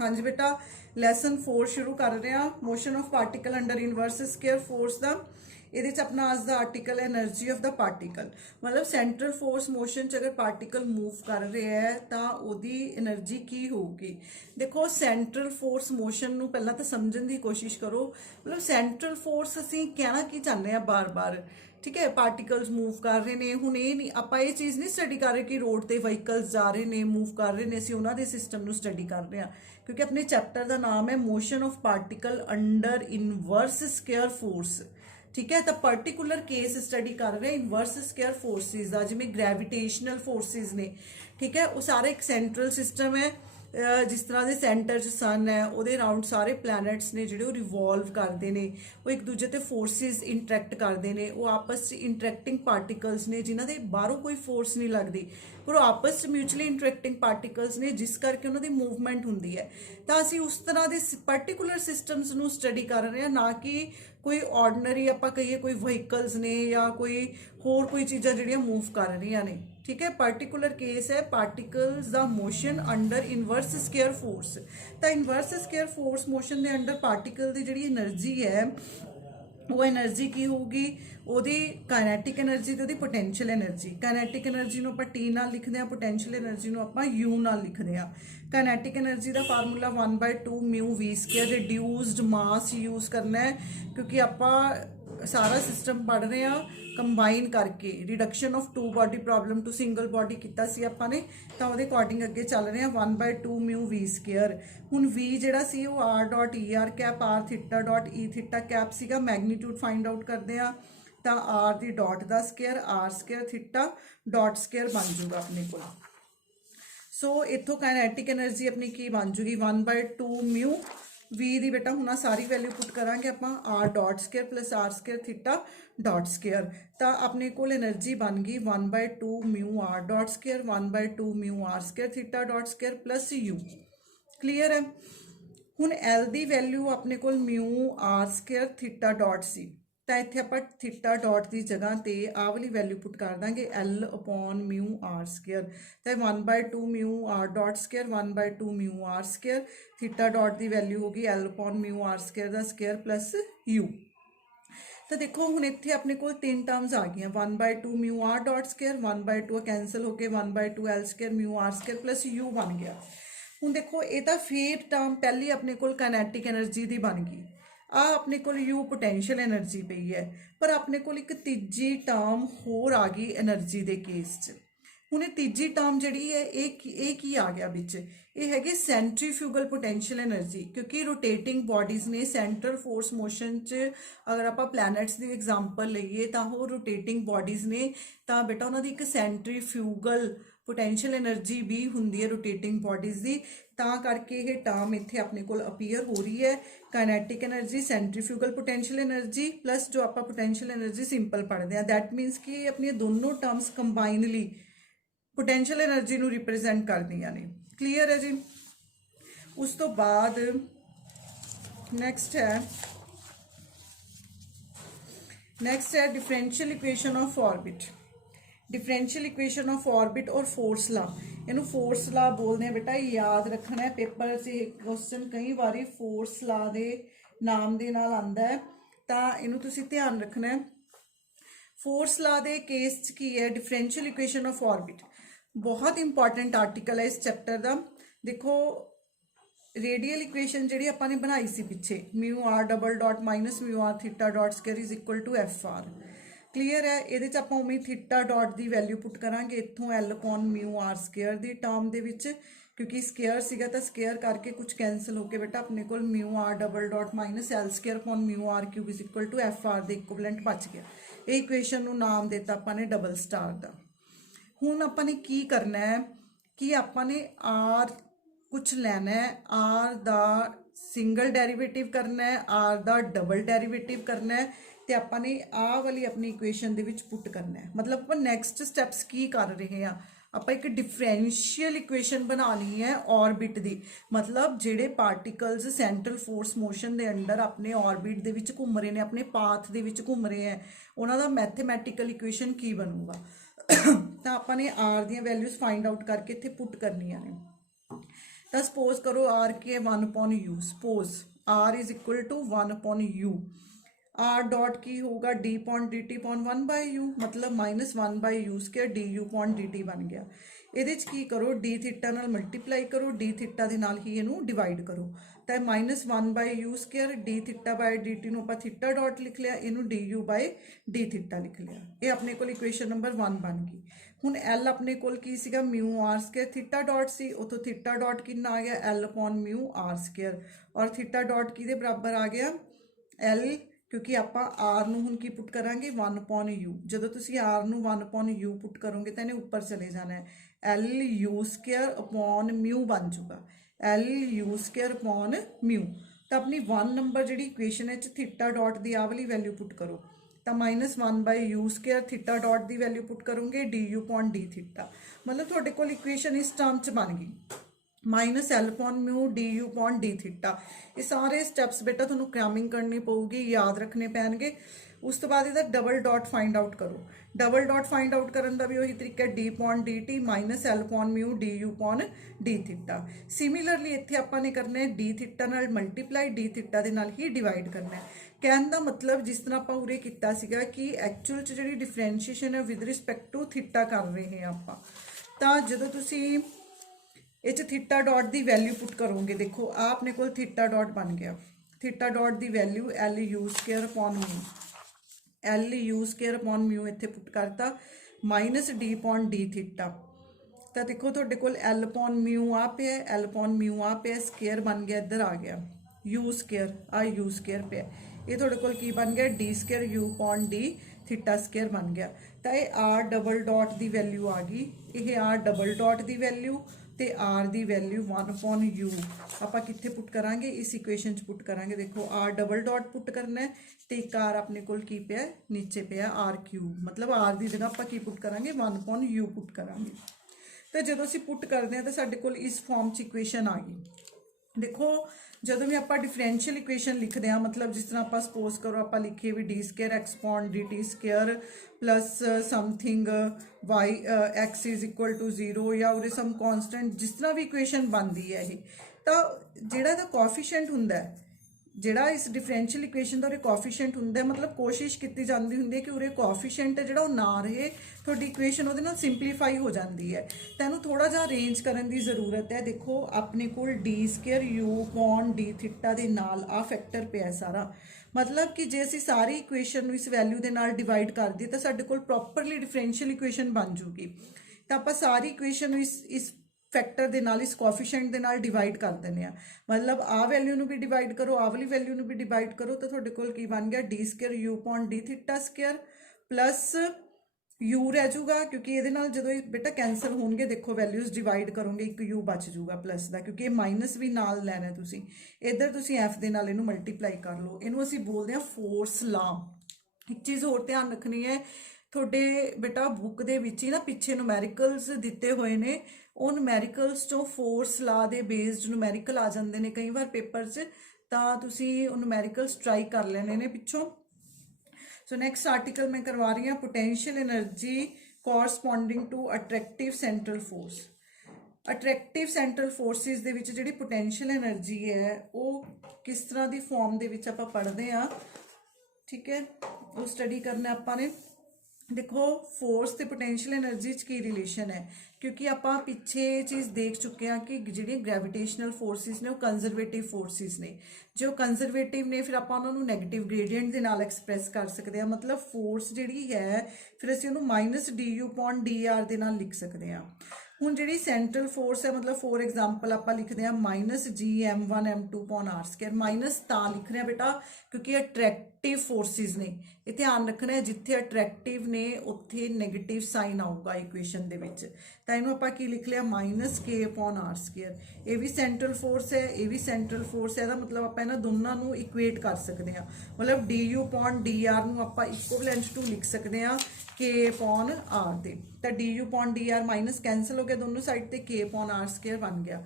हाँ जी बेटा, लैसन 4 शुरू कर रहे हैं। Motion of particle under inverse square force का ये अपना आज का आर्टिकल है एनर्जी ऑफ द पार्टिकल। मतलब सेंट्रल फोर्स मोशन च अगर पार्टिकल मूव कर रहा है तो उसकी एनर्जी की होगी। देखो सेंट्रल फोर्स मोशन नू पहला तो समझने की कोशिश करो। मतलब सेंट्रल फोर्स असी कहना की चाहते हैं बार बार, ठीक है। पार्टिकल्स मूव कर रहे हैं, हुण ये नहीं आप ये चीज़ नहीं स्टडी कर रहे कि रोड ते व्हीकल्स जा रहे हैं मूव कर रहे हैं, असीं उन्हां दे सिस्टम नू स्टडी कर रहे हैं क्योंकि अपने चैप्टर का नाम है motion of particle under inverse square force, ठीक है। तो पर्टिकुलर केस स्टडी कर रहे हैं इनवर्स स्केयर फोर्सिस का, जिमें ग्रेविटेशनल फोर्सिस ने, ठीक है। वो सारे एक सेंट्रल सिस्टम है, जिस तरह के सेंटर च सन है वो अराउंड सारे प्लैनट्स ने जो रिवॉल्व करते हैं, वो एक दूजे ते फोर्सिस इंटरैक्ट करते हैं, वो आपस च इंटरैक्टिंग पार्टिकल्स ने जिन्हों के बाहरों कोई फोर्स नहीं लगती, पर वो आपस च म्यूचुअली इंटरैक्टिंग पार्टिकल्स ने जिस करके उन्होंने मूवमेंट होंगी है। तो असी उस तरह के पर्टिकुलर सिस्टम्स नू स्टडी कर रहे हैं, ना कि कोई ऑर्डनरी आप कहिए कोई व्हीकल्स ने या कोई होर कोई चीज़ां जिहड़ियां मूव कर रही ने, ठीक है। पर्टिकुलर केस है पार्टिकल्स दा motion under inverse square force. तो इनवर्स स्केयर फोर्स मोशन के अंडर पार्टिकल की जिहड़ी एनर्जी है वो एनर्जी की होगी, ਉਹਦੀ काइनेटिक एनर्जी तो पोटेंशियल एनर्जी। काइनेटिक एनर्जी ਨੂੰ ਆਪਾਂ T ਨਾਲ ਲਿਖਦੇ ਆ, पोटेंशियल एनर्जी ਨੂੰ ਆਪਾਂ U ਨਾਲ ਲਿਖਦੇ ਆ। काइनेटिक एनर्जी का फार्मूला 1/2 μ v स्क्वायर रिड्यूस्ड मास यूज़ करना है क्योंकि आप सारा सिस्टम पढ़ रहे हैं कंबाइन करके। Reduction of two body problem to single body किया सी आपने, तो वो अकॉर्डिंग अगे चल रहे हैं 1/2 μ v स्क्वायर। हुण v जिहड़ा सी वो r.e r cap r theta dot e theta cap सीगा, मैगनीट्यूड फाइंड आउट करते हैं तो r की डॉट का square r square theta dot square बन जूगा अपने को। सो इतों काइनेटिक एनर्जी अपनी की बन जूगी 1/2 μ v दी बेटा हुण सारी वैल्यू पुट करांगे आप r dot square plus r square theta dot square. तो अपने को एनर्जी बन गई 1/2 μ r dot square 1/2 μ r square theta dot square plus u। Clear है। हुण L की वैल्यू अपने को μ r स्केयर थीटा डॉट सी, तो इत्थे आप थीटा डॉट की जगह पर आ वाली वैल्यू पुट कर देंगे L अपॉन μ r स्केयर। तो 1/2 μ r dot square 1/2 μ r square theta dot की वैल्यू होगी L अपॉन μ r स्केयर का स्केयर प्लस u। तो देखो हुण इत्थे अपने को 3 टर्म्स आ गई 1/2 μ r डॉट स्केयर 1/2 कैंसल होकर 1/2 L square μ r square plus u बन गया। हुण देखो ये तो फिर टर्म पहली अपने को काइनेटिक एनर्जी की बन गई, आ अपने को यू पोटेंशियल एनर्जी पई है, पर अपने को एक तीजी टर्म होर आ गई एनर्जी के केस च। हुण तीजी टर्म जिहड़ी है ये की आ गया विच, ये हैगी सेंट्रीफ्यूगल पोटेंशियल एनर्जी, क्योंकि रोटेटिंग बॉडीज़ ने सेंट्रल फोर्स मोशन च अगर आप प्लैनेट्स की एग्जाम्पल लईए तो वो रोटेटिंग बॉडीज़ ने, तो बेटा उन्होंने एक सेंट्रीफ्यूगल पोटेंशियल एनर्जी भी होंगी है रोटेटिंग बॉडीज़ की, ਤਾਂ करके ये टर्म इत्थे अपने को अपीयर हो रही है kinetic energy centrifugal potential energy plus जो आप पोटेंशियल एनर्जी सिंपल पढ़ते हैं। दैट मीनस कि अपनी दोनों टर्म्स कंबाइनली पोटेंशियल एनर्जी नू रिप्रेजेंट कर दियां ने। क्लीयर है जी। उस तो बाद नेक्स्ट है differential equation of orbit. Differential equation of orbit और फोर्स ला, इनू फोर्स ला बोलते हैं बेटा, याद रखना है पेपर से क्वेश्चन कई बारी फोर्स ला दे नाम दे नाल आंदा है, तो इनू तुसी ध्यान रखना है। फोर्स ला दे केस च की है डिफरेंशियल इक्वेशन ऑफ ऑर्बिट, बहुत इंपॉर्टेंट आर्टिकल है इस चैप्टर का। देखो रेडियल इक्वेशन जी अपने बनाई सी पिछे μ r double dot minus μ r theta dot square is equal to F R. Clear है। ये आप उम्मीद थीटा डॉट की वैल्यू पुट करांगे इतों L अपॉन μ r स्केयर की टर्म के विच, क्योंकि स्केयर सीगा तो स्केयर करके कुछ कैंसल होकर बेटा अपने को μ r double dot minus L square upon μ r cube is equal to F R के इक्विवेलेंट बच गया। ये इक्वेशन को नाम देता अपने डबल स्टार का। हुण अपने की करना है कि अपने आर कुछ लेना है, आर दा सिंगल डेरीवेटिव करना है, आर दा डबल डेरीवेटिव करना है, तो अपने आ वाली अपनी इक्वेशन दे विच पुट करना है। मतलब आप नैक्सट स्टैप्स की कर रहे हैं, आप एक डिफरेंशियल इक्वेशन बनानी है ऑर्बिट दी। मतलब जेडे पार्टिकल्स सेंट्रल फोर्स मोशन के अंडर अपने ऑर्बिट दे विच घूम रहे हैं, अपने पाथ दे विच घूम रहे हैं, उन्हों का मैथेमैटिकल इक्वेशन की बनूगा। तो आपने आर दी वैल्यूज फाइंड आउट करके इत्थे पुट करनियां ने। ਤਾਂ ਸਪੋਜ਼ ਕਰੋ r ਕੀ ਹੈ 1/u, suppose r is equal to 1/u, r dot ਕੀ ਹੋਊਗਾ d ਪੌਨ dt ਪੌਨ 1/u, मतलब -1/u² du ਪੌਨ dt ਬਣ ਗਿਆ। ਇਹਦੇ 'ਚ ਕੀ ਕਰੋ d ਥੀਟਾ ਨਾਲ ਮਲਟੀਪਲਾਈ ਕਰੋ, d ਥੀਟਾ ਦੇ ਨਾਲ ਹੀ ਇਹਨੂੰ ਡਿਵਾਈਡ ਕਰੋ, ਤਾਂ -1/u² d ਥੀਟਾ ਬਾਈ dt ਨੂੰ ਆਪਾਂ ਥੀਟਾ ਡॉट ਲਿਖ ਲਿਆ, ਇਹਨੂੰ du ਬਾਈ d ਥੀਟਾ ਲਿਖ ਲਿਆ। ਇਹ ਆਪਣੇ ਕੋਲ ਇਕੁਏਸ਼ਨ ਨੰਬਰ 1 ਬਣ ਗਈ। ਹੁਣ l ਆਪਣੇ ਕੋਲ ਕੀ ਸੀਗਾ μr² ਥੀਟਾ ਡॉट ਸੀ, ਉਥੋਂ ਥੀਟਾ ਡॉट ਕਿੰਨਾ ਆ ਗਿਆ l ਪੌਨ μr², ਔਰ ਥੀਟਾ ਡॉट ਕਿਹਦੇ ਬਰਾਬਰ ਆ ਗਿਆ l, क्योंकि ਆਪਾਂ r ਨੂੰ ਹੁਣ ਕੀ ਪੁੱਟ ਕਰਾਂਗੇ 1/u, ਜਦੋਂ ਤੁਸੀਂ r ਨੂੰ 1/u ਪੁੱਟ ਕਰੋਗੇ ਤਾਂ ਇਹਨੇ ਉੱਪਰ ਚਲੇ ਜਾਣਾ ਹੈ, lu² ਬਣ ਜਾਊਗਾ, lu²/μ। ਤਾਂ ਆਪਣੀ 1 ਨੰਬਰ ਜਿਹੜੀ ਇਕੁਏਸ਼ਨ ਹੈ ਚ ਥੀਟਾ ਡॉट ਦੀ ਆਹ ਵਾਲੀ ਵੈਲਿਊ ਪੁੱਟ ਕਰੋ, ਤਾਂ -1/u² ਥੀਟਾ ਡॉट ਦੀ ਵੈਲਿਊ ਪੁੱਟ ਕਰੋਗੇ du ਪੌਨ d ਥੀਟਾ, मतलब ਤੁਹਾਡੇ ਕੋਲ ਇਕੁਏਸ਼ਨ ਇਸ ਟਰਮ ਚ ਬਣ ਗਈ -l/μ du ਪੌਨ d ਥੀਟਾ। ਇਹ ਸਾਰੇ ਸਟੈਪਸ ਬੇਟਾ ਤੁਹਾਨੂੰ ਕ੍ਰਾਮਿੰਗ ਕਰਨੀ ਪਊਗੀ, ਯਾਦ ਰੱਖਣੇ ਪੈਣਗੇ। ਉਸ ਤੋਂ ਬਾਅਦ ਇਹਦਾ ਡਬਲ ਡॉट फाइंड आउट ਕਰੋ, ਡਬਲ ਡॉट फाइंड आउट ਕਰਨ ਦਾ ਵੀ ਉਹੀ ਤਰੀਕਾ d ਪੌਨ dt -l/μ du ਪੌਨ d theta. Similarly ਇੱਥੇ ਆਪਾਂ ਨੇ ਕਰਨਾ ਹੈ d ਥੀਟਾ ਨਾਲ ਮਲਟੀਪਲਾਈ, d ਥੀਟਾ ਦੇ ਨਾਲ ਹੀ ਡਿਵਾਈਡ ਕਰਨਾ ਹੈ। ਕਹਿਣ ਦਾ ਮਤਲਬ ਜਿਸ ਤਰ੍ਹਾਂ ਆਪਾਂ ਉਰੇ ਕੀਤਾ ਸੀਗਾ ਕਿ ਐਕਚੁਅਲ 'ਚ ਜਿਹੜੀ ਡਿਫਰੈਂਸ਼ੀਏਸ਼ਨ ਹੈ ਵਿਦ ਰਿਸਪੈਕਟ ਟੂ ਥੀਟਾ ਕਰ ਰਹੇ ਹਾਂ ਆਪਾਂ, ਤਾਂ ਜਦੋਂ ਤੁਸੀਂ ਇਹ 'ਚ ਥੀਟਾ ਡॉट ਦੀ ਵੈਲਿਊ ਪੁੱਟ ਕਰੋਗੇ, ਦੇਖੋ ਆ ਆਪਣੇ ਕੋਲ ਥੀਟਾ ਡॉट ਬਣ ਗਿਆ, ਥੀਟਾ ਡॉट ਦੀ ਵੈਲਿਊ lu²/μ, lu²/μ ਇੱਥੇ ਪੁੱਟ ਕਰਤਾ -d ਪੌਨ d ਥੀਟਾ। ਤਾਂ ਦੇਖੋ ਤੁਹਾਡੇ ਕੋਲ l/μ ਆ ਪਿਆ, l/μ ਆ ਪਿਆ, ਸਕੇਅਰ ਬਣ ਗਿਆ, ਇੱਧਰ ਆ ਗਿਆ u², ਆ u² ਪਿਆ, ਇਹ ਤੁਹਾਡੇ ਕੋਲ ਕੀ ਬਣ ਗਿਆ d² u ਪੌਨ d ਥੀਟਾ² ਬਣ ਗਿਆ। ਤਾਂ ਇਹ r ਡਬਲ ਡॉट ਦੀ ਵੈਲਿਊ ਆ ਗਈ, ਇਹ r ਡਬਲ ਡॉट ਦੀ ਵੈਲਿਊ ਤੇ r ਦੀ ਵੈਲਿਊ 1/u ਆਪਾਂ ਕਿੱਥੇ ਪੁੱਟ ਕਰਾਂਗੇ ਇਸ ਇਕੁਏਸ਼ਨ 'ਚ ਪੁੱਟ ਕਰਾਂਗੇ। ਦੇਖੋ r ਡਬਲ ਡॉट ਪੁੱਟ ਕਰਨਾ ਹੈ ਤੇ ਇੱਕ r ਆਪਣੇ ਕੋਲ ਕੀ ਪਿਆ ਨੀਚੇ ਪਿਆ r³, मतलब r ਦੀ ਜਗ੍ਹਾ ਆਪਾਂ ਕੀ ਪੁੱਟ ਕਰਾਂਗੇ 1/u ਪੁੱਟ ਕਰਾਂਗੇ। ਤੇ ਜਦੋਂ ਅਸੀਂ ਪੁੱਟ ਕਰਦੇ ਹਾਂ ਤਾਂ ਸਾਡੇ ਕੋਲ ਇਸ ਫਾਰਮ 'ਚ ਇਕੁਏਸ਼ਨ ਆ ਗਈ। देखो ਜਦੋਂ ਵੀ ਆਪਾਂ ਡਿਫਰੈਂਸ਼ੀਅਲ ਇਕੁਏਸ਼ਨ ਲਿਖਦੇ ਆ, मतलब जिस तरह ਆਪਾਂ ਸਪੋਜ਼ ਕਰੋ ਆਪਾਂ ਲਿਖੀਏ ਵੀ d² x upon dt² plus something y x is equal to 0 या उरे सम कॉन्स्टेंट, जिस तरह भी इक्वेशन बनती है ये, तो ਜਿਹੜਾ ਇਹਦਾ ਕੋਐਫੀਸ਼ੀਐਂਟ ਹੁੰਦਾ ਹੈ, ਜਿਹੜਾ ਇਸ ਡਿਫਰੈਂਸ਼ੀਅਲ ਇਕੁਏਸ਼ਨ ਦਾ ਉਰੇ ਕੋਐਫੀਸ਼ੀਐਂਟ ਹੁੰਦਾ, मतलब ਕੋਸ਼ਿਸ਼ ਕੀਤੀ ਜਾਂਦੀ ਹੁੰਦੀ ਹੈ ਕਿ ਉਰੇ ਕੋਐਫੀਸ਼ੀਐਂਟ ਹੈ ਜਿਹੜਾ ਉਹ ਨਾ ਰਹੇ, ਤੁਹਾਡੀ ਇਕੁਏਸ਼ਨ ਉਹਦੇ ਨਾਲ ਸਿੰਪਲੀਫਾਈ ਹੋ ਜਾਂਦੀ ਹੈ। ਤਾਂ ਇਹਨੂੰ ਥੋੜਾ ਜਿਹਾ ਅਰੇਂਜ ਕਰਨ ਦੀ ਜ਼ਰੂਰਤ ਹੈ। ਦੇਖੋ ਆਪਣੇ ਕੋਲ d² u upon d theta ਦੇ ਨਾਲ ਆ ਫੈਕਟਰ ਪਿਆ ਸਾਰਾ, मतलब कि जे ਅਸੀਂ ਸਾਰੀ ਇਕੁਏਸ਼ਨ ਨੂੰ ਇਸ ਵੈਲਿਊ ਦੇ ਨਾਲ ਡਿਵਾਈਡ ਕਰ ਦਈਏ ਤਾਂ ਸਾਡੇ ਕੋਲ ਪ੍ਰੋਪਰਲੀ ਡਿਫਰੈਂਸ਼ੀਅਲ ਇਕੁਏਸ਼ਨ ਬਣ ਜੂਗੀ। ਤਾਂ ਆਪਾਂ ਸਾਰੀ ਇਕੁਏਸ਼ਨ ਨੂੰ ਇਸ फैक्टर ਦੇ ਨਾਲ ਇਸ ਕੋਐਫੀਸ਼ੀਐਂਟ ਦੇ ਨਾਲ ਡਿਵਾਈਡ ਕਰ ਦਿੰਦੇ ਆ, मतलब ਆ ਵੈਲਿਊ ਨੂੰ ਵੀ ਡਿਵਾਈਡ ਕਰੋ, ਆ ਵਾਲੀ ਵੈਲਿਊ ਨੂੰ ਵੀ ਡਿਵਾਈਡ ਕਰੋ, ਤਾਂ ਤੁਹਾਡੇ ਕੋਲ ਕੀ ਬਣ ਗਿਆ d² u upon d theta plus u रह जूगा, क्योंकि ये नाल जो बेटा कैंसल होंगे, देखो वैल्यूज डिवाइड करोगे एक u बच जूगा प्लस का, क्योंकि ये माइनस भी नाल लैना तुसी, इधर तुसी f दे नाल इनू मल्टीप्लाई कर लो, इनू असी बोलते हैं फोर्स ला। एक चीज़ होर ध्यान रखनी है, थोड़े बेटा बुक दे विच ही ना पिछे न्यूमैरिकल्स दिते हुए ने, ਉਹ ਨੂਮੈਰੀਕਲਸ ਚੋਂ ਫੋਰਸ ਲਾ ਦੇ ਬੇਸਡ ਨੂਮੈਰੀਕਲ ਆ ਜਾਂਦੇ ਨੇ ਕਈ ਵਾਰ ਪੇਪਰ 'ਚ, ਤਾਂ ਤੁਸੀਂ ਉਹ ਨੂਮੈਰੀਕਲਸ ਟਰਾਈ ਕਰ ਲੈਣੇ ਨੇ ਪਿੱਛੋਂ। ਸੋ ਨੈਕਸਟ ਆਰਟੀਕਲ ਮੈਂ ਕਰਵਾ ਰਹੀ ਹਾਂ potential energy corresponding to attractive central force. Attractive central forces ਦੇ ਵਿੱਚ ਜਿਹੜੀ ਪੋਟੈਂਸ਼ੀਅਲ એનર્ਜੀ ਹੈ ਉਹ ਕਿਸ ਤਰ੍ਹਾਂ ਦੀ ਫਾਰਮ ਦੇ ਵਿੱਚ ਆਪਾਂ ਪੜ੍ਹਦੇ ਹਾਂ, ਠੀਕ ਹੈ, ਉਹ ਸਟੱਡੀ ਕਰਨਾ ਆਪਾਂ ਨੇ। देखो फोर्स ते पोटेंशियल एनर्जी की रिलेशन है, क्योंकि आप पिछे चीज़ देख चुके हैं कि जी ग्रेविटेशनल फोर्सिस ने कंजरवेटिव फोर्सिस ने, जो कंजरवेटिव ने फिर आप नैगेटिव ग्रेडियंट के नाल एक्सप्रैस कर सकते हैं, मतलब फोर्स जी है फिर असीं उहनूं -du पॉन dr के नाल लिख सकते हैं। हुण जी सेंट्रल फोर्स है, मतलब फॉर एग्जाम्पल आप लिखते हैं -gm1 m2 pawn r², minus तां लिख रहे हैं बेटा क्योंकि अट्रैक्टिव फोर्सिस ने, ये ध्यान रखना है जिथे अट्रैक्टिव ने उत्थे नैगेटिव साइन आऊगा इक्वेशन दे विच, तां इहनूं आपां की लिख लिया -k पॉन r²। ये भी सेंट्रल फोर्स है, ये भी सेंट्रल फोर्स है, मतलब आप इन्हां दोनों नूं इक्वेट कर सकते हैं, मतलब du पॉन dr नूं आपां इक्विवेलेंट टू लिख सकते हैं k पॉन r दे, तो du upon dr minus cancel हो गया दोनों साइड ते, k पॉन r² बन गया,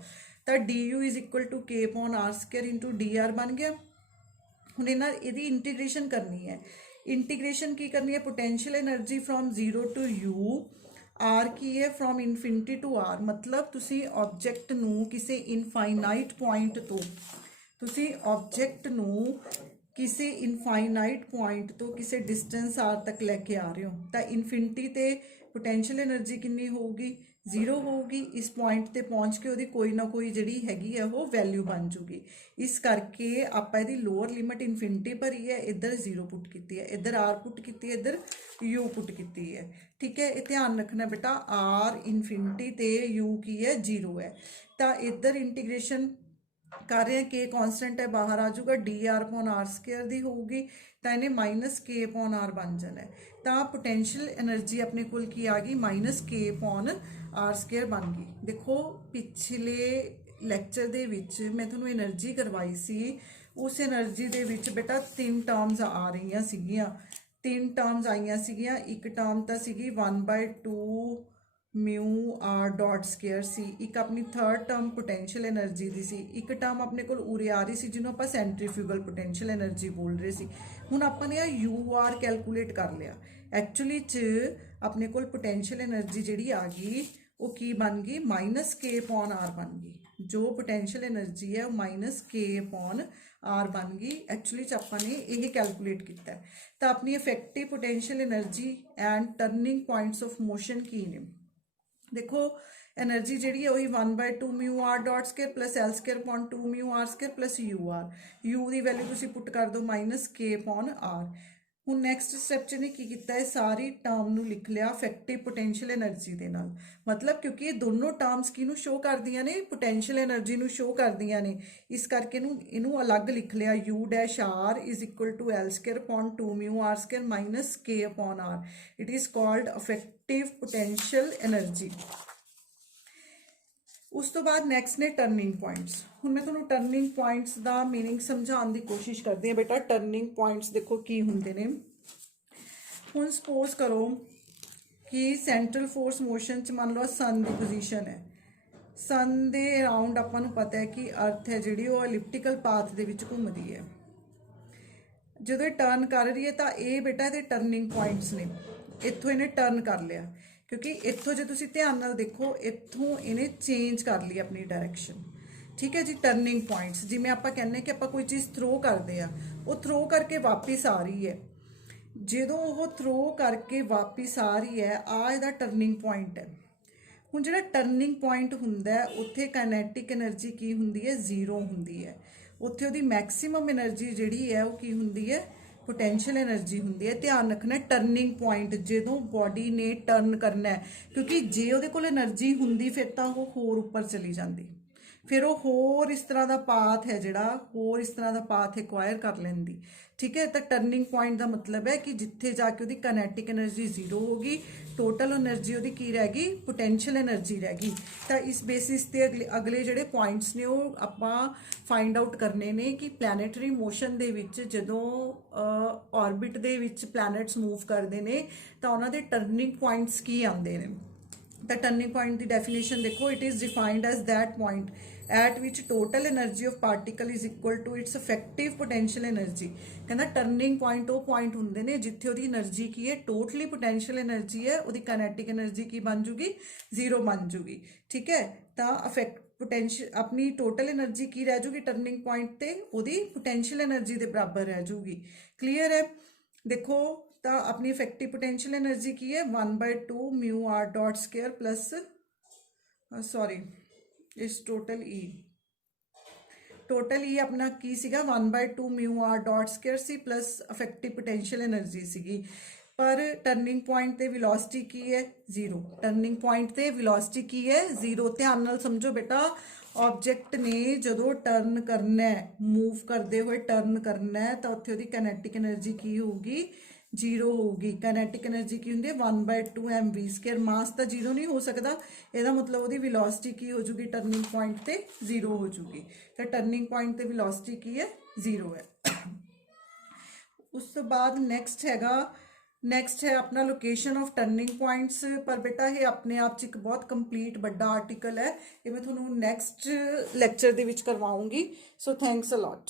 तो du is equal to k upon r² into dr बन गया। हुण इन्हां इहदी इंटीग्रेशन करनी है, इंटीग्रेशन की करनी है potential energy from 0 to u R ਕੀ ਹੈ ਫਰੋਮ ਇਨਫਿਨਿਟੀ ਟੂ ਆਰ, ਮਤਲਬ ਤੁਸੀਂ ਆਬਜੈਕਟ ਨੂੰ ਕਿਸੇ ਇਨਫਾਈਨਾਈਟ ਪੁਆਇੰਟ ਤੋਂ, ਤੁਸੀਂ ਆਬਜੈਕਟ ਨੂੰ ਕਿਸੇ ਇਨਫਾਈਨਾਈਟ ਪੁਆਇੰਟ ਤੋਂ ਕਿਸੇ ਡਿਸਟੈਂਸ ਆਰ ਤੱਕ ਲੈ ਕੇ ਆ ਰਹੇ ਹੋ, ਤਾਂ ਇਨਫਿਨਿਟੀ ਤੇ ਪੋਟੈਂਸ਼ੀਅਲ એનર્ਜੀ ਕਿੰਨੀ ਹੋਊਗੀ, 0 ਹੋਊਗੀ। ਇਸ ਪੁਆਇੰਟ ਤੇ ਪਹੁੰਚ ਕੇ ਉਹਦੀ ਕੋਈ ਨਾ ਕੋਈ ਜਿਹੜੀ ਹੈਗੀ ਹੈ ਉਹ ਵੈਲਿਊ ਬਣ ਜੂਗੀ। ਇਸ ਕਰਕੇ ਆਪਾਂ ਇਹਦੀ ਲੋਅਰ ਲਿਮਿਟ ਇਨਫਿਨਿਟੀ ਭਰੀ ਹੈ, ਇੱਧਰ 0 ਪੁੱਟ ਕੀਤੀ ਹੈ, ਇੱਧਰ ਆਰ ਪੁੱਟ ਕੀਤੀ ਹੈ, ਇੱਧਰ ਯੂ ਪੁੱਟ ਕੀਤੀ ਹੈ। ਠੀਕ ਹੈ, ਇਹ ਧਿਆਨ ਰੱਖਣਾ ਬੇਟਾ, ਆਰ ਇਨਫਿਨਿਟੀ ਤੇ ਯੂ ਕੀ ਹੈ 0 ਹੈ। ਤਾਂ ਇੱਧਰ ਇੰਟੀਗ੍ਰੇਸ਼ਨ ਕਰ ਰਹੇ ਹਾਂ, ਕੇ ਕॉन्स्टेंट है बाहर आ जाऊगा, D R upon R square ਦੀ ਹੋਊਗੀ, ਤਾਂ ਇਹਨੇ ਮਾਈਨਸ ਕੇ अपॉन आर ਬਣ ਜਾਣਾ ਹੈ। ਤਾਂ ਪੋਟੈਂਸ਼ੀਅਲ એનર્ਜੀ ਆਪਣੇ ਕੋਲ ਕੀ ਆ ਗਈ, minus K upon R square ਬਣ ਗਈ। ਦੇਖੋ ਪਿਛਲੇ ਲੈਕਚਰ ਦੇ ਵਿੱਚ ਮੈਂ ਤੁਹਾਨੂੰ એનર્ਜੀ ਕਰਵਾਈ ਸੀ, ਉਸ એનર્ਜੀ ਦੇ ਵਿੱਚ ਬੇਟਾ 3 ਟਰਮਸ ਆ ਰਹੀਆਂ ਸੀਗੀਆਂ, 3 ਟਰਮਸ ਆਈਆਂ ਸੀਗੀਆਂ। ਇੱਕ ਟਰਮ ਤਾਂ ਸੀਗੀ 1/2 ਮਿਊ ਆਰ ਡਾਟ ਸਕੇਅਰ ਸੀ, ਇੱਕ ਆਪਣੀ ਥਰਡ ਟਰਮ ਪੋਟੈਂਸ਼ੀਅਲ એનર્ਜੀ ਦੀ ਸੀ, ਇੱਕ ਟਰਮ ਆਪਣੇ ਕੋਲ ਉਰੇ ਆ ਰਹੀ ਸੀ ਜਿਹਨੂੰ ਆਪਾਂ ਸੈਂਟਰੀਫਿਊਗਲ ਪੋਟੈਂਸ਼ੀਅਲ એનર્ਜੀ ਬੋਲ ਰਹੇ ਸੀ। ਹੁਣ ਆਪਾਂ ਨੇ ਆ ਯੂ ਆਰ ਕੈਲਕੂਲੇਟ ਕਰ ਲਿਆ। ਐਕਚੁਅਲੀ 'ਚ ਆਪਣੇ ਕੋਲ ਪੋਟੈਂਸ਼ੀਅਲ એનર્ਜੀ ਜਿਹੜੀ ਆ ਗਈ ਉਹ ਕੀ ਬਣ ਗਈ, ਮਾਈਨਸ ਕੇ ਅਪॉन ਆਰ ਬਣ ਗਈ। ਜੋ ਪੋਟੈਂਸ਼ੀਅਲ એનર્ਜੀ ਹੈ ਉਹ ਮਾਈਨਸ ਕੇ ਅਪॉन ਆਰ ਬਣ ਗਈ। ਐਕਚੁਅਲੀ 'ਚ ਆਪਾਂ ਨੇ ਇਹ ਕੈਲਕੂਲੇਟ ਕੀਤਾ। ਤਾਂ ਆਪਣੀ effective potential energy and turning points of motion ਕੀ ਨੇ। देखो एनर्जी जी है वही 1/2 mu R dot square plus L square upon 2 mu R square plus U R, U की वैल्यू तुम पुट कर दो माइनस के अपॉन आर। हूँ नैक्सट स्टैप च ने की किया है, सारी टर्म नू लिख लिया इफेक्टिव पोटेंशियल एनर्जी के नाल, मतलब क्योंकि ये दोनों टर्म्स किनू शो करदियां ने, पोटेंशियल एनर्जी नू शो करदियां ने, इस करके इनू अलग लिख लिया, U dash R is equal to L square upon 2 mu R square minus K upon R. It is called effective potential energy. उस तो बाद नैक्सट ने टर्निंग पॉइंट्स। हुण मैं तुहानूं टर्निंग पॉइंट्स का मीनिंग समझाने की कोशिश करती हूँ। बेटा टर्निंग पॉइंट्स देखो की हुंदे ने। हुण सपोज करो कि सेंट्रल फोर्स मोशन च मान लो सन की पोजीशन है, सन दे अराउंड आपां नूं पता है कि अर्थ है जिहड़ी वो एलिप्टिकल पाथ दे विच घुमदी है। जदों टर्न कर रही है तो ये बेटा ये टर्निंग पॉइंट्स ने, इत्थों इन्हें टर्न कर लिया, क्योंकि इत्थों जो तुसीं ध्यान नाल देखो इत्थों इन्हें चेंज कर ली अपनी डायरैक्शन। ठीक है जी, टर्निंग पॉइंट्स जिवें आपां कहने कि आपां कोई चीज़ थ्रो करते हैं, वो थ्रो करके वापस आ रही है, जदों वो थ्रो करके वापस आ रही है आ इहदा टर्निंग पॉइंट है। हुण जिहड़ा टर्निंग पॉइंट हुंदा है उत्थे काइनैटिक एनर्जी की हुंदी है, 0 हुंदी है। उत्थे उहदी मैक्सिमम एनर्जी जिहड़ी है वो की हुंदी है, पोटेंशियल एनर्जी होंगी है। ध्यान रखना टर्निंग पॉइंट जो बॉडी ने टर्न करना है, क्योंकि जे उहदे कोल एनर्जी होंगी फिर तो वो होर उपर चली जाती, फिर वो होर इस तरह का पाथ है जिहड़ा होर इस तरह का पाथ एक्वायर कर लैंदी। ठीक है, तो टर्निंग पॉइंट का मतलब है कि जिथे जाके उसकी काइनैटिक एनर्जी 0 होगी, टोटल एनर्जी उसकी की रहेगी, पोटेंशियल एनर्जी रहेगी। तो इस बेसिस ते अगले जिहड़े पॉइंट्स ने वो आपां फाइंड आउट करने ने कि प्लैनेटरी मोशन दे विच जदों ऑर्बिट दे विच प्लैनेट्स मूव करते हैं तो उन्होंने टर्निंग पॉइंट्स की आते हैं। तो टर्निंग पॉइंट की डेफिनेशन देखो, it is defined as that point at which total energy of particle is equal to its effective potential energy. कहना टर्निंग पॉइंट वो पॉइंट होंगे ने जिथे वो एनर्जी की है, टोटली पोटेंशियल एनर्जी है, वो काइनैटिक एनर्जी की बन जूगी, 0 बन जूगी। ठीक है, तो अफेक्ट पोटेंशियल अपनी टोटल एनर्जी की रह जूगी टर्निंग पॉइंट ते ओदी पोटेंशियल एनर्जी के बराबर रह जूगी। क्लीयर है। देखो तो अपनी इफेक्टिव पोटेंशियल एनर्जी की है 1/2 mu R dot square plus sorry इस टोटल ई अपना की सीगा 1/2 म्यू आर डॉट स्केयर सी प्लस इफेक्टिव पोटेंशियल एनर्जी सीगी। पर टर्निंग पॉइंट ते वेलोसिटी की है 0, टर्निंग पॉइंट ते वेलोसिटी की है 0। ध्यान नाल समझो बेटा, ऑब्जेक्ट ने जदों टर्न करना है, मूव करते हुए टर्न करना है तो उत्थे उहदी काइनैटिक एनर्जी की होगी, 0 होगी। काइनैटिक एनर्जी की होंगी 1/2 mv स्केयर। मास तो 0 नहीं हो सकता, यदा मतलब उसकी वेलोसिटी की हो जूगी टर्निंग पॉइंट ते 0 हो जूगी। तो टर्निंग पॉइंट ते वेलोसिटी की है 0 है। उस तो बाद नैक्सट है अपना लोकेशन ऑफ टर्निंग पॉइंट्स। पर बेटा ये अपने आप च एक बहुत कंप्लीट बड़ा आर्टिकल है, ये मैं थोड़ा नैक्सट लैक्चर दे विच करवाऊंगी। So thanks a lot.